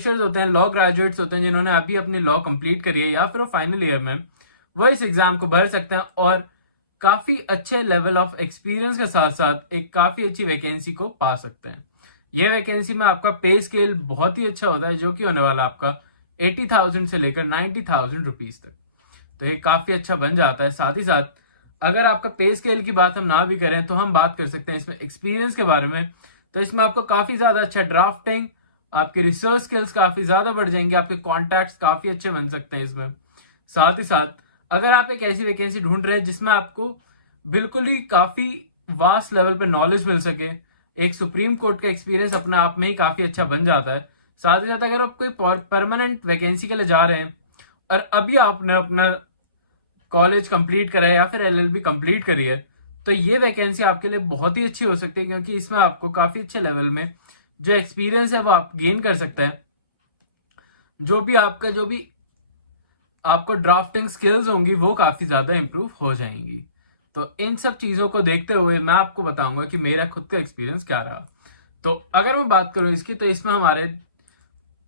Freshers होते हैं, law graduates होते हैं जिन्होंने अभी अपनी लॉ कंप्लीट करी है या फिर वो फाइनल ईयर में, वो इस एग्जाम को भर सकते हैं और काफी अच्छे लेवल ऑफ एक्सपीरियंस के साथ साथ एक काफी अच्छी वैकेंसी को पा सकते हैं। ये वैकेंसी में आपका पे स्केल बहुत ही अच्छा होता है, जो कि होने वाला आपका 80,000 से लेकर 90,000 रुपीज तक। तो ये काफी अच्छा बन जाता है। साथ ही साथ अगर आपका पे स्केल की बात हम ना भी करें तो हम बात कर सकते हैं इसमें एक्सपीरियंस के बारे में। तो इसमें आपको काफी ज्यादा अच्छा ड्राफ्टिंग, आपकी रिसर्च स्किल्स काफी ज्यादा बढ़ जाएंगे, आपके कॉन्टैक्ट्स काफी अच्छे बन सकते हैं इसमें। साथ ही साथ अगर आप एक ऐसी वैकेंसी ढूंढ रहे हैं जिसमें आपको बिल्कुल ही काफी वास्ट लेवल पे नॉलेज मिल सके, एक सुप्रीम कोर्ट का एक्सपीरियंस अपने आप में ही काफी अच्छा बन जाता है। साथ ही साथ अगर आप कोई परमानेंट वैकेंसी के लिए जा रहे हैं और अभी आपने अपना कॉलेज कंप्लीट करा है या फिर एलएलबी कंप्लीट करी है, तो ये वैकेंसी आपके लिए बहुत ही अच्छी हो सकती है, क्योंकि इसमें आपको काफी अच्छे लेवल में जो एक्सपीरियंस है वो आप गेन कर सकते हैं। जो भी आपको ड्राफ्टिंग स्किल्स होंगी वो काफी ज्यादा इंप्रूव हो जाएंगी। तो इन सब चीजों को देखते हुए मैं आपको बताऊंगा कि मेरा खुद का एक्सपीरियंस क्या रहा। तो अगर मैं बात करूं इसकी, तो इसमें हमारे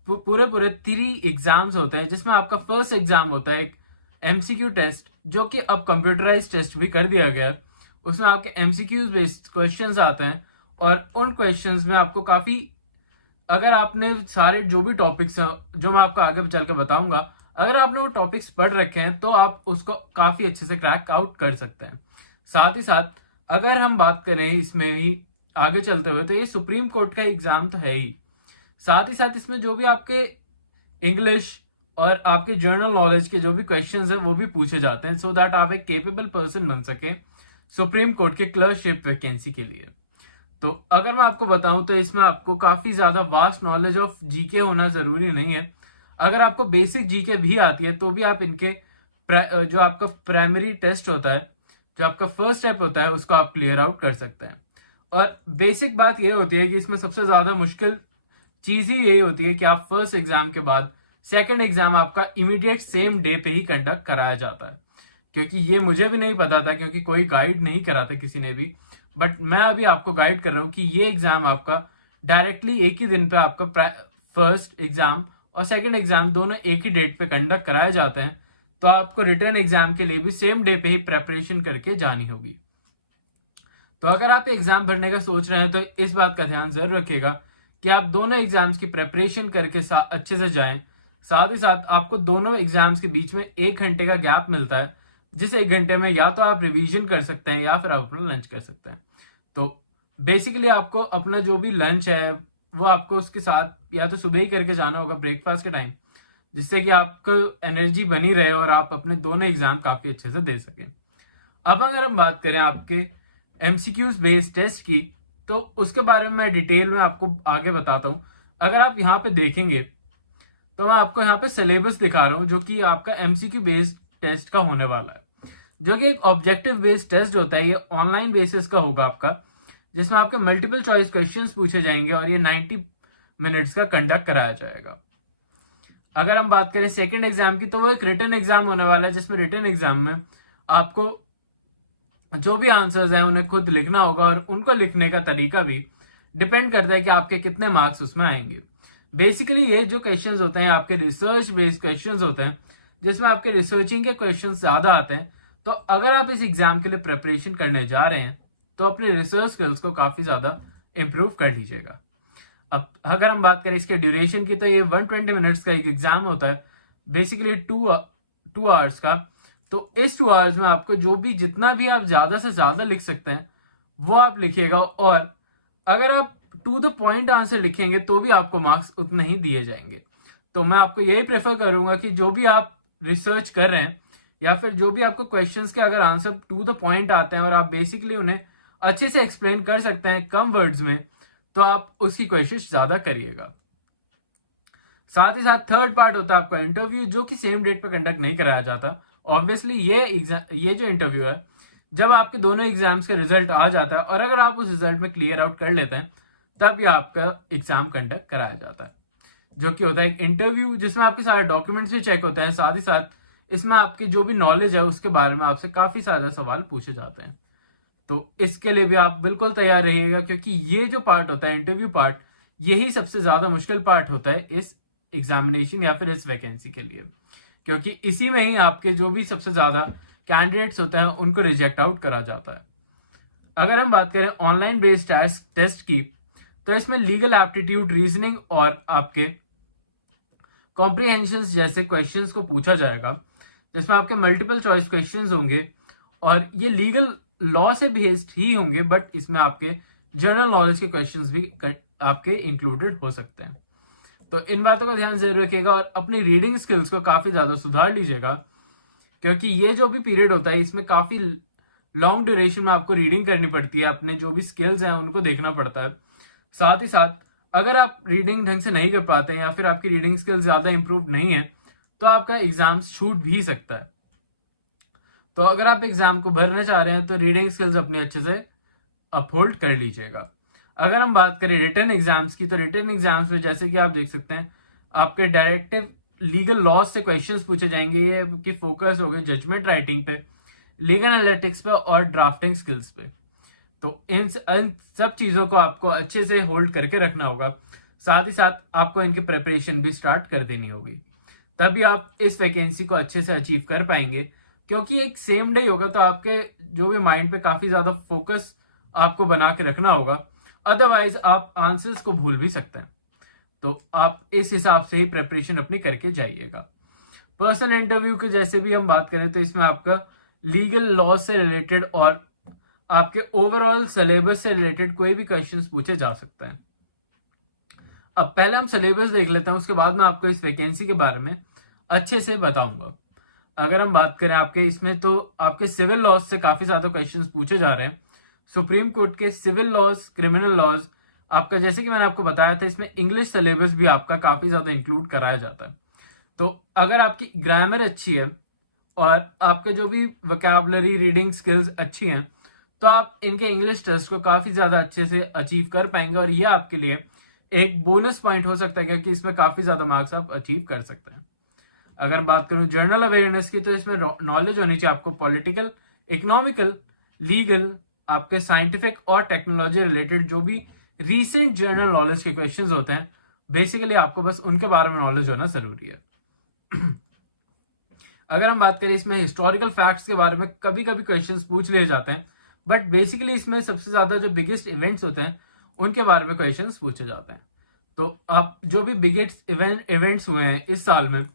पूरे पूरे 3 एग्जाम्स होते हैं, जिसमें आपका फर्स्ट एग्जाम होता है एक एमसीक्यू टेस्ट, जो कि अब कंप्यूटराइज टेस्ट भी कर दिया गया है। उसमें आपके एमसीक्यूज बेस्ड क्वेश्चंस आते हैं और उन क्वेश्चंस में आपको काफी, अगर आपने सारे जो भी टॉपिक्स हैं जो मैं आपको आगे चल कर बताऊंगा, अगर आपने वो टॉपिक्स पढ़ रखे हैं तो आप उसको काफी अच्छे से क्रैक आउट कर सकते हैं। साथ ही साथ अगर हम बात करें इसमें ही आगे चलते हुए, तो ये सुप्रीम कोर्ट का एग्जाम तो है ही। साथ ही साथ इसमें जो भी आपके इंग्लिश और आपके जर्नल नॉलेज के जो भी क्वेश्चंस हैं वो भी पूछे जाते हैं, सो दैट आप एक केपेबल पर्सन बन सके सुप्रीम कोर्ट के क्लर्कशिप वैकेंसी के लिए। तो अगर मैं आपको बताऊं तो इसमें आपको काफी ज्यादा वास्ट नॉलेज ऑफ जीके होना जरूरी नहीं है। अगर आपको बेसिक जीके भी आती है तो भी आप इनके जो आपका प्राइमरी टेस्ट होता है, जो आपका फर्स्ट स्टेप होता है, उसको आप क्लियर आउट कर सकते हैं। और बेसिक बात यह होती है कि इसमें सबसे ज्यादा मुश्किल चीज ही यही होती है कि आप फर्स्ट एग्जाम के बाद सेकंड एग्जाम आपका इमीडिएट सेम डे पे ही कंडक्ट कराया जाता है। क्योंकि ये मुझे भी नहीं पता था, क्योंकि कोई गाइड नहीं करा था किसी ने भी, बट मैं अभी आपको गाइड कर रहा हूँ कि ये एग्जाम आपका डायरेक्टली एक ही दिन पे आपका फर्स्ट एग्जाम और सेकंड एग्जाम दोनों एक ही डेट पे कंडक्ट कराए जाते हैं। तो आपको रिटर्न एग्जाम के लिए भी सेम डे पे ही प्रेपरेशन करके जानी होगी। तो अगर आप एग्जाम भरने का सोच रहे हैं तो इस बात का ध्यान जरूर रखिएगा कि आप दोनों एग्जाम्स की प्रेपरेशन करके अच्छे से जाएं। साथ ही साथ आपको दोनों एग्जाम्स के बीच में 1 घंटे का गैप मिलता है, जिस 1 घंटे में या तो आप रिवीजन कर सकते हैं या फिर आप अपना लंच कर सकते हैं। तो बेसिकली आपको अपना जो भी लंच है वो आपको उसके साथ या तो सुबह ही करके जाना होगा ब्रेकफास्ट के टाइम, जिससे कि आपको एनर्जी बनी रहे और आप अपने दोनों एग्जाम काफी अच्छे से दे सकें। अब अगर हम बात करें आपके एमसीक्यूज बेस्ड टेस्ट की, तो उसके बारे में मैं डिटेल में आपको आगे बताता हूं। अगर आप यहाँ पे देखेंगे तो मैं आपको यहाँ पे सिलेबस दिखा रहा हूँ, जो कि आपका एमसीक्यू बेस्ड टेस्ट का होने वाला है, जो कि एक ऑब्जेक्टिव बेस्ड टेस्ट होता है। ये ऑनलाइन बेसिस का होगा आपका, जिसमें आपके मल्टीपल चॉइस क्वेश्चंस पूछे जाएंगे और ये 90 मिनट्स का कंडक्ट कराया जाएगा। अगर हम बात करें सेकंड एग्जाम की, तो वो एक रिटन एग्जाम होने वाला है, जिसमें रिटन एग्जाम में आपको जो भी आंसर्स हैं उन्हें खुद लिखना होगा और उनको लिखने का तरीका भी डिपेंड करता है कि आपके कितने मार्क्स उसमें आएंगे। बेसिकली ये जो क्वेश्चंस होते हैं आपके रिसर्च बेस्ड क्वेश्चंस होते हैं, जिसमें आपके रिसर्चिंग के क्वेश्चंस ज्यादा आते हैं। तो अगर आप इस एग्जाम के लिए प्रिपरेशन करने जा रहे हैं तो अपने रिसर्च स्किल्स को काफी ज्यादा इंप्रूव कर लीजिएगा। अब अगर हम बात करें इसके ड्यूरेशन की, तो ये 120 मिनट्स का एक एग्जाम होता है, बेसिकली 2 आवर्स का। तो इस 2 आवर्स में आपको जो भी जितना भी आप ज्यादा से ज्यादा लिख सकते हैं वो आप लिखिएगा, और अगर आप टू द पॉइंट आंसर लिखेंगे तो भी आपको मार्क्स उतने ही दिए जाएंगे। तो मैं आपको यही प्रेफर करूंगा कि जो भी आप रिसर्च कर रहे हैं या फिर जो भी आपको क्वेश्चंस के अगर आंसर टू द पॉइंट आते हैं और आप बेसिकली उन्हें अच्छे से एक्सप्लेन कर सकते हैं कम वर्ड्स में, तो आप उसकी कोशिश ज्यादा करिएगा। साथ ही साथ थर्ड पार्ट होता है आपका इंटरव्यू, जो कि सेम डेट पे कंडक्ट नहीं कराया जाता। ऑब्वियसली ये जो इंटरव्यू है, जब आपके दोनों एग्जाम्स का रिजल्ट आ जाता है और अगर आप उस रिजल्ट में क्लियर आउट कर लेते हैं, तब ये आपका एग्जाम कंडक्ट कराया जाता है, जो कि होता है एक इंटरव्यू, जिसमें आपके सारे डॉक्यूमेंट्स भी चेक होते हैं। साथ ही साथ इसमें आपकी जो भी नॉलेज है उसके बारे में आपसे काफी सारे सवाल पूछे जाते हैं। तो इसके लिए भी आप बिल्कुल तैयार रहिएगा, क्योंकि ये जो पार्ट होता है इंटरव्यू पार्ट, यही सबसे ज्यादा मुश्किल पार्ट होता है इस एग्जामिनेशन या फिर इस वैकेंसी के लिए, क्योंकि इसी में ही आपके जो भी सबसे ज्यादा कैंडिडेट्स होते हैं उनको रिजेक्ट आउट करा जाता है। अगर हम बात करें ऑनलाइन बेस्ड टेस्ट की, तो इसमें लीगल एप्टीट्यूड, रीजनिंग और आपके कॉम्प्रिहेंशन जैसे क्वेश्चंस को पूछा जाएगा, जिसमें आपके मल्टीपल चॉइस क्वेश्चंस होंगे और ये लीगल लॉ से बेस्ड ही होंगे, बट इसमें आपके जनरल नॉलेज के क्वेश्चंस भी आपके इंक्लूडेड हो सकते हैं। तो इन बातों का ध्यान जरूर रखिएगा और अपनी रीडिंग स्किल्स को काफी ज्यादा सुधार लीजिएगा, क्योंकि ये जो भी पीरियड होता है इसमें काफी लॉन्ग ड्यूरेशन में आपको रीडिंग करनी पड़ती है, अपने जो भी स्किल्स हैं उनको देखना पड़ता है। साथ ही साथ अगर आप रीडिंग ढंग से नहीं कर पाते हैं या फिर आपकी रीडिंग स्किल्स ज्यादा इंप्रूव नहीं है, तो आपका एग्जाम छूट भी सकता है। तो अगर आप एग्जाम को भरना चाह रहे हैं तो रीडिंग स्किल्स अपने अच्छे से अपहोल्ड कर लीजिएगा। अगर हम बात करें रिटन एग्जाम्स की, तो रिटन एग्जाम्स में जैसे कि आप देख सकते हैं आपके डायरेक्टिव लीगल लॉज से क्वेश्चंस पूछे जाएंगे। ये आपकी फोकस हो गए जजमेंट राइटिंग पे, लीगल एनालिटिक्स पे और ड्राफ्टिंग स्किल्स पे। तो इन सब चीजों को आपको अच्छे से होल्ड करके रखना होगा। साथ ही साथ आपको इनकी प्रिपरेशन भी स्टार्ट कर देनी होगी, तभी आप इस वैकेंसी को अच्छे से अचीव कर पाएंगे, क्योंकि एक सेम डे होगा तो आपके जो भी माइंड पे काफी ज्यादा फोकस आपको बना के रखना होगा, अदरवाइज आप आंसर्स को भूल भी सकते हैं। तो आप इस हिसाब से ही प्रिपरेशन अपनी करके जाइएगा। पर्सनल इंटरव्यू की जैसे भी हम बात करें तो इसमें आपका लीगल लॉ से रिलेटेड और आपके ओवरऑल सिलेबस से रिलेटेड कोई भी क्वेश्चंस पूछे जा सकते हैं। अब पहले हम सिलेबस देख लेते हैं, उसके बाद मैं आपको इस वैकेंसी के बारे में अच्छे से बताऊंगा। अगर हम बात करें आपके इसमें, तो आपके सिविल लॉज से काफी ज्यादा क्वेश्चंस पूछे जा रहे हैं। सुप्रीम कोर्ट के सिविल लॉज, क्रिमिनल लॉज, आपका जैसे कि मैंने आपको बताया था इसमें इंग्लिश सिलेबस भी आपका काफी ज्यादा इंक्लूड कराया जाता है। तो अगर आपकी ग्रामर अच्छी है और आपके जो भी वोकैबुलरी, रीडिंग स्किल्स अच्छी हैं, तो आप इनके इंग्लिश टेस्ट को काफी ज्यादा अच्छे से अचीव कर पाएंगे और ये आपके लिए एक बोनस पॉइंट हो सकता है, क्योंकि इसमें काफी ज्यादा मार्क्स आप अचीव कर सकते हैं। अगर बात करूं जनरल अवेयरनेस की, तो इसमें नॉलेज होनी चाहिए आपको पॉलिटिकल, इकोनॉमिकल, लीगल, आपके साइंटिफिक और टेक्नोलॉजी रिलेटेड जो भी रीसेंट जनरल नॉलेज के क्वेश्चंस होते हैं, बेसिकली आपको बस उनके बारे में नॉलेज होना जरूरी है। अगर हम बात करें इसमें हिस्टोरिकल फैक्ट्स के बारे में, कभी कभी क्वेश्चंस पूछ लिए जाते हैं, बट बेसिकली इसमें सबसे ज्यादा जो बिगेस्ट इवेंट्स होते हैं उनके बारे में क्वेश्चंस पूछे जाते हैं। तो आप जो भी बिगेस्ट इवेंट्स हुए हैं इस साल में,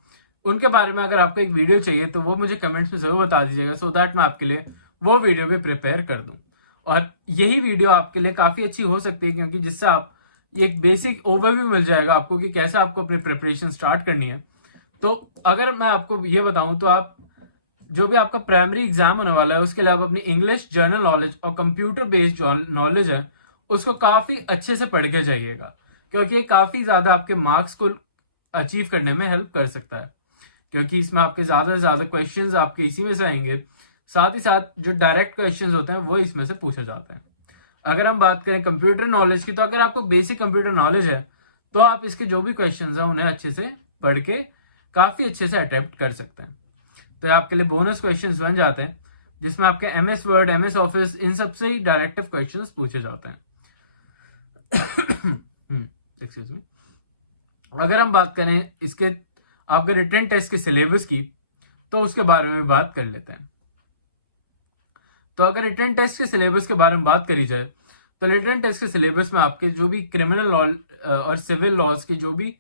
उनके बारे में अगर आपको एक वीडियो चाहिए तो वो मुझे कमेंट्स में जरूर बता दीजिएगा, सो दैट मैं आपके लिए वो वीडियो भी प्रिपेयर कर दूं। और यही वीडियो आपके लिए काफी अच्छी हो सकती है, क्योंकि जिससे आप एक बेसिक ओवरव्यू मिल जाएगा आपको कि कैसे आपको अपनी प्रिपरेशन स्टार्ट करनी है। तो अगर मैं आपको ये बताऊं तो आप जो भी आपका प्राइमरी एग्जाम होने वाला है उसके लिए आप अपनी इंग्लिश, जनरल नॉलेज और कंप्यूटर बेस्ड जो नॉलेज है उसको काफी अच्छे से पढ़ के जाइएगा, क्योंकि ये काफी ज्यादा आपके मार्क्स को अचीव करने में हेल्प कर सकता है, क्योंकि इसमें आपके ज्यादा से ज्यादा क्वेश्चंस आपके इसी में से आएंगे। साथ ही साथ जो डायरेक्ट क्वेश्चंस होते हैं वो इसमें से पूछे जाते हैं। अगर हम बात करें कंप्यूटर नॉलेज की, तो अगर आपको बेसिक कंप्यूटर नॉलेज है तो आप इसके जो भी क्वेश्चंस हैं उन्हें अच्छे से पढ़ के काफी अच्छे से अटेम्प्ट कर सकते हैं। तो आपके लिए बोनस क्वेश्चंस बन जाते हैं, जिसमें आपके MS वर्ड, MS ऑफिस, इन सबसे ही डायरेक्टिव क्वेश्चंस पूछे जाते हैं। Excuse me. अगर हम बात करें इसके आपके रिटन टेस्ट के सिलेबस की, तो उसके बारे में बात कर लेते हैं। तो अगर रिटन टेस्ट के सिलेबस के बारे में बात करी जाए, तो रिटन टेस्ट के सिलेबस में आपके जो भी क्रिमिनल लॉ और सिविल लॉज के जो भी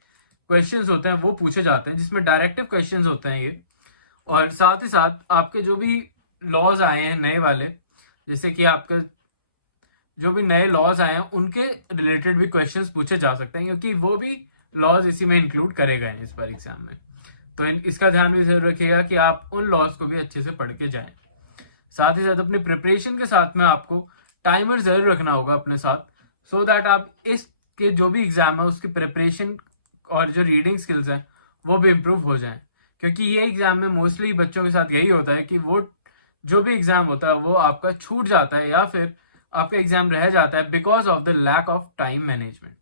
क्वेश्चंस होते हैं वो पूछे जाते हैं, जिसमें डायरेक्टिव क्वेश्चंस होते हैं ये। और साथ ही साथ आपके जो भी लॉज आए हैं नए वाले, जैसे कि आपके जो भी नए लॉज आए हैं उनके रिलेटेड भी क्वेश्चंस पूछे जा सकते हैं, क्योंकि वो भी लॉज इसी में इंक्लूड करे गए हैं इस बार एग्जाम में। तो इसका ध्यान भी जरूर रखिएगा कि आप उन लॉज को भी अच्छे से पढ़ के जाएं। साथ ही साथ अपनी प्रिपरेशन के साथ में आपको टाइमर जरूर रखना होगा अपने साथ, सो दैट आप इसके जो भी एग्जाम है उसकी प्रिपरेशन और जो रीडिंग स्किल्स हैं वो भी इम्प्रूव हो जाएं, क्योंकि ये एग्जाम में मोस्टली बच्चों के साथ यही होता है कि वो जो भी एग्जाम होता है वो आपका छूट जाता है या फिर आपका एग्जाम रह जाता है because of the lack of time management.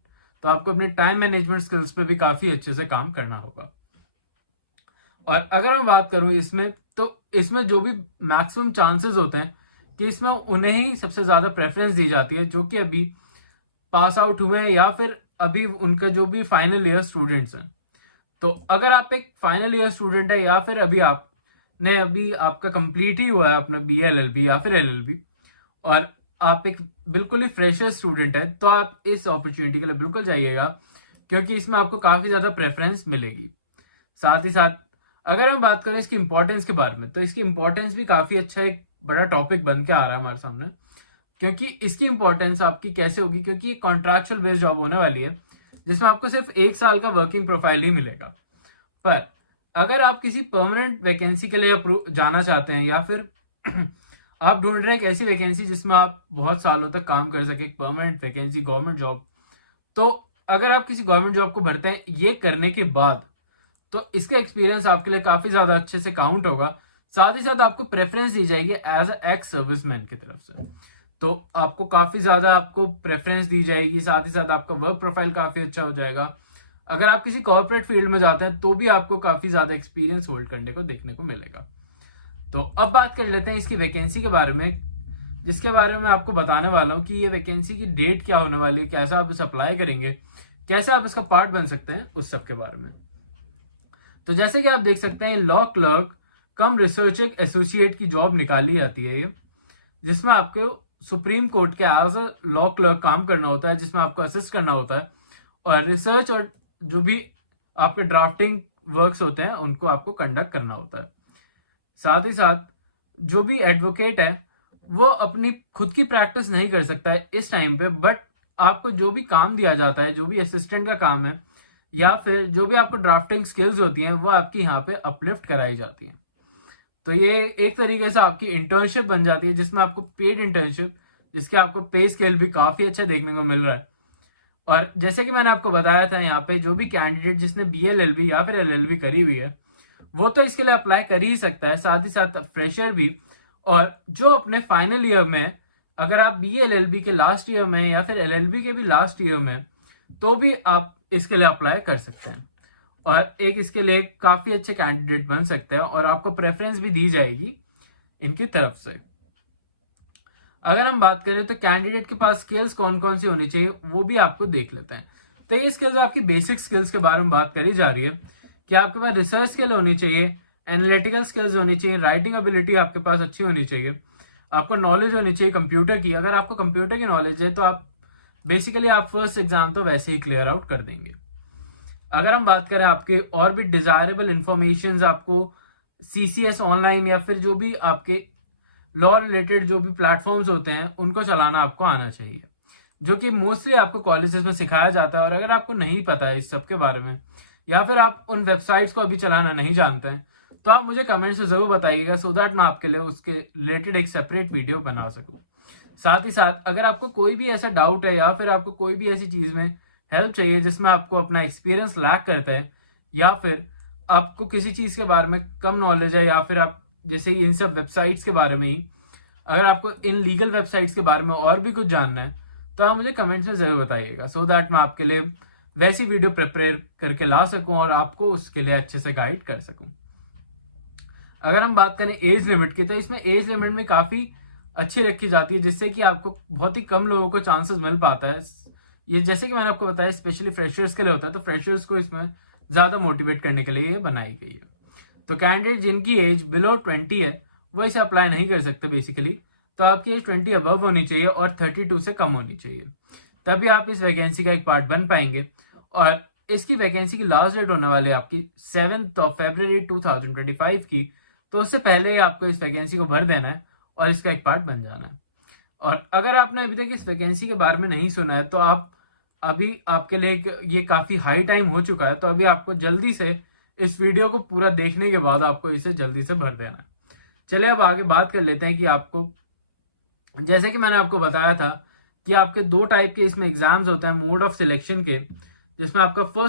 तो आपको अपने टाइम मैनेजमेंट स्किल्स पे भी काफी अच्छे से काम करना होगा। और अगर मैं बात करूं इसमें, तो इसमें जो भी मैक्सिमम चांसेस होते हैं कि इसमें उन्हें ही सबसे ज्यादा प्रेफरेंस दी जाती है जो कि अभी पास आउट हुए हैं या फिर अभी उनका जो भी फाइनल ईयर स्टूडेंट्स हैं। तो अगर आप एक फाइनल ईयर स्टूडेंट है या फिर अभी आपका कंप्लीट ही हुआ है अपना BA LLB या फिर LLB, और आप एक बिल्कुल ही फ्रेशर स्टूडेंट है, तो आप इस अपॉर्चुनिटी के लिए बिल्कुल जाइएगा, क्योंकि इसमें आपको काफी ज्यादा प्रेफरेंस मिलेगी। साथ ही साथ अगर हम बात करें इसकी इंपॉर्टेंस के बारे में, तो इसकी इंपॉर्टेंस भी काफी अच्छा एक बड़ा टॉपिक बन के आ रहा है हमारे सामने, क्योंकि इसकी इंपॉर्टेंस आपकी कैसे होगी, क्योंकि कॉन्ट्रैक्चुअल बेस्ड जॉब होने वाली है जिसमें आपको सिर्फ 1 साल का वर्किंग प्रोफाइल ही मिलेगा। पर अगर आप किसी परमानेंट वैकेंसी के लिए जाना चाहते हैं, या फिर आप ढूंढ रहे हैं एक ऐसी वैकेंसी जिसमें आप बहुत सालों तक काम कर सके, परमानेंट वैकेंसी, गवर्नमेंट जॉब, तो अगर आप किसी गवर्नमेंट जॉब को भरते हैं ये करने के बाद, तो इसका एक्सपीरियंस आपके लिए काफी ज्यादा अच्छे से काउंट होगा। साथ ही साथ आपको प्रेफरेंस दी जाएगी एज एक्स सर्विसमैन की तरफ से, तो आपको काफी ज्यादा आपको प्रेफरेंस दी जाएगी। साथ ही साथ आपका वर्क प्रोफाइल काफी अच्छा हो जाएगा। अगर आप किसी कॉर्पोरेट फील्ड में जाते हैं तो भी आपको काफी ज्यादा एक्सपीरियंस होल्ड करने को देखने को मिलेगा। तो अब बात कर लेते हैं इसकी वैकेंसी के बारे में, जिसके बारे में मैं आपको बताने वाला हूँ कि ये वैकेंसी की डेट क्या होने वाली है, कैसे आप इसे अप्लाई करेंगे, कैसे आप इसका पार्ट बन सकते हैं, उस सब के बारे में। तो जैसे कि आप देख सकते हैं, लॉ क्लर्क कम रिसर्च एसोसिएट की जॉब निकाली जाती है ये, जिसमें आपको सुप्रीम कोर्ट के एज अ लॉ क्लर्क काम करना होता है, जिसमें आपको असिस्ट करना होता है, और रिसर्च और जो भी आपके ड्राफ्टिंग वर्क्स होते हैं उनको आपको कंडक्ट करना होता है। साथ ही साथ जो भी एडवोकेट है वो अपनी खुद की प्रैक्टिस नहीं कर सकता है इस टाइम पे, बट आपको जो भी काम दिया जाता है, जो भी असिस्टेंट का काम है, या फिर जो भी आपको ड्राफ्टिंग स्किल्स होती हैं, वो आपकी यहाँ पे अपलिफ्ट कराई जाती हैं। तो ये एक तरीके से आपकी इंटर्नशिप बन जाती है, जिसमें आपको पेड इंटर्नशिप, जिसके आपको पे स्केल भी काफी अच्छा देखने को मिल रहा है। और जैसे कि मैंने आपको बताया था, यहाँ पे जो भी कैंडिडेट जिसने BA LLB या फिर LLB करी हुई है वो तो इसके लिए अप्लाई कर ही सकता है, साथ ही साथ फ्रेशर भी, और जो अपने फाइनल ईयर में, अगर आप BA LLB के लास्ट ईयर में या फिर LLB के भी लास्ट ईयर में, तो भी आप इसके लिए अप्लाई कर सकते हैं और एक इसके लिए काफी अच्छे कैंडिडेट बन सकते हैं, और आपको प्रेफरेंस भी दी जाएगी इनकी तरफ से। अगर हम बात करें तो कैंडिडेट के पास स्किल्स कौन कौन सी होनी चाहिए वो भी आपको देख लेते हैं। तो ये स्किल्स आपकी बेसिक स्किल्स के बारे में बात करी जा रही है कि आपके पास रिसर्च स्किल होनी चाहिए, एनालिटिकल स्किल्स होनी चाहिए, राइटिंग एबिलिटी आपके पास अच्छी होनी चाहिए, आपको नॉलेज होनी चाहिए कंप्यूटर की। अगर आपको कंप्यूटर की नॉलेज है तो आप बेसिकली आप फर्स्ट एग्जाम तो वैसे ही क्लियर आउट कर देंगे। अगर हम बात करें आपके और भी डिजायरेबल इंफॉर्मेशन, आपको CCS ऑनलाइन या फिर जो भी आपके लॉ रिलेटेड जो भी प्लेटफॉर्म्स होते हैं उनको चलाना आपको आना चाहिए, जो कि मोस्टली आपको कॉलेजेस में सिखाया जाता है। और अगर आपको नहीं पता है इस सब के बारे में, या फिर आप उन वेबसाइट्स को अभी चलाना नहीं जानते हैं, तो आप मुझे कमेंट से जरूर बताइएगा, सो दैट मैं आपके लिए उसके रिलेटेड एक सेपरेट वीडियो बना सकूं। साथ ही साथ अगर आपको कोई भी ऐसा डाउट है या फिर आपको कोई भी ऐसी चीज में हेल्प चाहिए जिसमें आपको अपना एक्सपीरियंस लैक करता है, या फिर आपको किसी चीज के बारे में कम नॉलेज है, या फिर आप जैसे इन सब वेबसाइट्स के बारे में ही, अगर आपको इन लीगल वेबसाइट्स के बारे में और भी कुछ जानना है, तो आप मुझे कमेंट्स में जरूर बताइएगा, सो दैट मैं आपके लिए वैसी वीडियो प्रिपेयर करके ला सकूं और आपको उसके लिए अच्छे से गाइड कर सकूं। अगर हम बात करें एज लिमिट की, तो इसमें एज लिमिट में काफी अच्छी रखी जाती है, जिससे कि आपको बहुत ही कम लोगों को चांसेस मिल पाता है। ये जैसे कि मैंने आपको बताया स्पेशली फ्रेशर्स के लिए होता है, तो फ्रेशर्स को इसमें ज्यादा मोटिवेट करने के लिए ये बनाई गई है। तो कैंडिडेट जिनकी एज बिलो 20 है वो इसे अप्लाई नहीं कर सकते बेसिकली, तो आपकी एज 20 अबव होनी चाहिए और 32 से कम होनी चाहिए, तभी आप इस वैकेंसी का एक पार्ट बन पाएंगे। और इसकी वैकेंसी की लास्ट डेट होने वाली है आपकी 7 फरवरी 2025 की, तो उससे पहले ही आपको इस वैकेंसी को भर देना है और इसका एक पार्ट बन जाना है। और अगर आपने अभी तक इस वैकेंसी के बारे में नहीं सुना है, तो आप अभी आपके लिए ये काफी हाई टाइम हो चुका है, तो अभी आपको जल्दी से इस वीडियो को पूरा देखने के बाद आपको इसे जल्दी से भर देना है। चलिए अब आगे बात कर लेते हैं कि आपको, जैसे कि मैंने आपको बताया था कि आपके 2 टाइप के इसमें एग्जाम्स होते हैं मोड ऑफ सिलेक्शन के, जिसमें आपका फर्स्ट